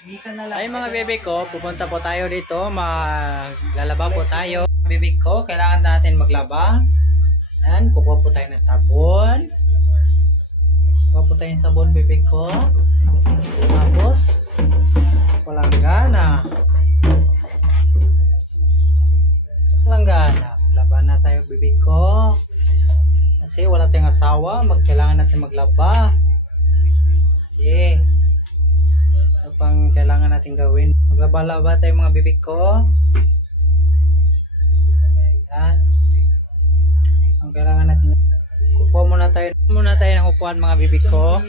Ay mga bebe ko, pupunta po tayo dito, maglalaba po tayo. Bebe ko, kailangan natin maglaba. Yan, kukuha po tayo ng sabon. Kukuha po tayo ng sabon bebe ko. Tapos, walang gana. Walang gana. Maglaba na tayo bebe ko. Kasi wala tayong asawa, kailangan natin maglaba. Sige. Ano pang kailangan natin gawin? Maglaba-laba tayo mga bibig ko. Yan. Ang kailangan natin. Kukuha muna tayo ng upuan mga bibig ko.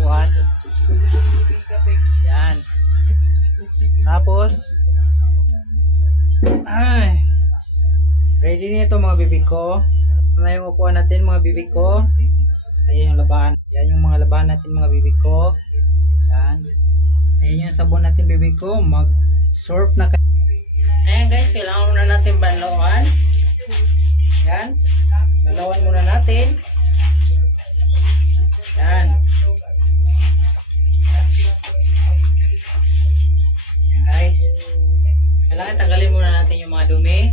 Upuan. Yan. Tapos. Ay. Ready na ito mga bibig ko. Ano na yung upuan natin mga bibig ko. Ayan yung labahan. Yan yung mga labahan natin mga bibig ko. Yan. Ayan yung sabon natin bibig ko. Mag-surf na kayo. Ayan guys, kailangan muna natin banlawan. Yan. Banlawan muna natin. Yan. Ayan guys. Kailangan tanggalin muna natin yung mga dumi.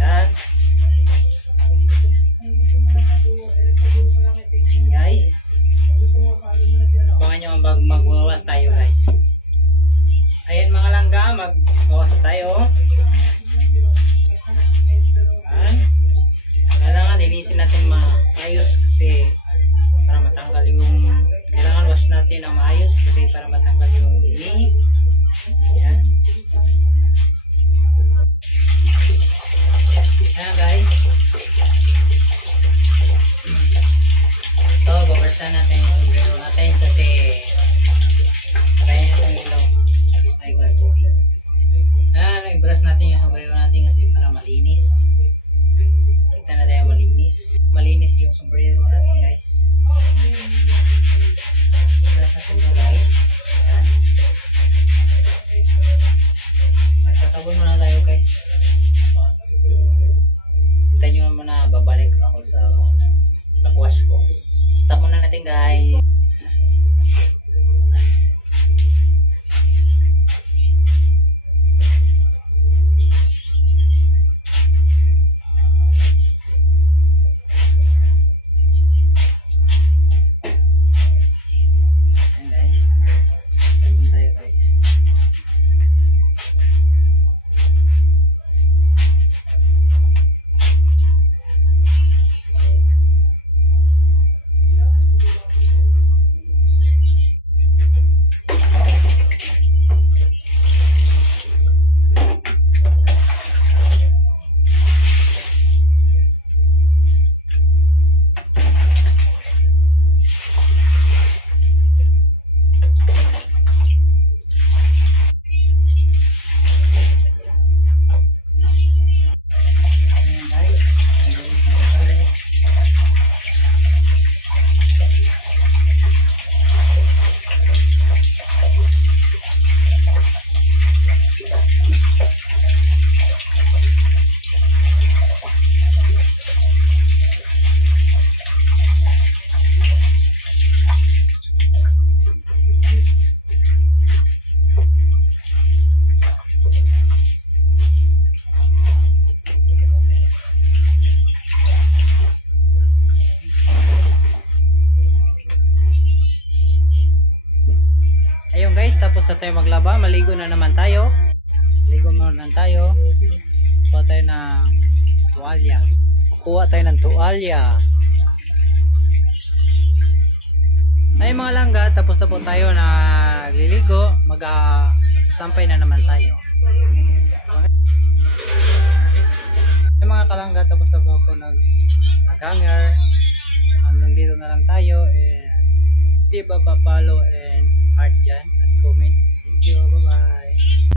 Yan. Ayan guys. Abangan nyo magwawas tayo guys. Ayan mga langga, magwawas tayo. Ayan. Kailangan linisin natin maayos kasi para matanggal yung kailangan wash natin ang maayos kasi para matanggal yung dumi. Ayan. Ayan guys. So, babarsan natin yung sombrero natin kasi kaya natin ilaw. Ay, wala tubig. I-brush natin yung sombrero natin kasi para malinis. Kita na tayo malinis. Malinis yung sombrero natin guys. Brush natin ito guys. Ayan. Magsasabon muna tayo guys. Hintayin nyo muna, babalik ako sa pag-wash ko. Stop muna natin guys. Ayan guys. Sabon tayo guys. Ayun guys, tapos na tayo maglaba, maligo na naman tayo. Maligo muna tayo. Kuha tayo ng tuwalya. Kuha tayo ng tuwalya. Ayun mga langga, tapos na po tayo na liligo. Magsasampay na naman tayo. Ayun mga kalangga, tapos na po ako nag-hanger. Hanggang dito na lang tayo. And di ba pa-follow and heart dyan at comment. Thank you. Bye-bye.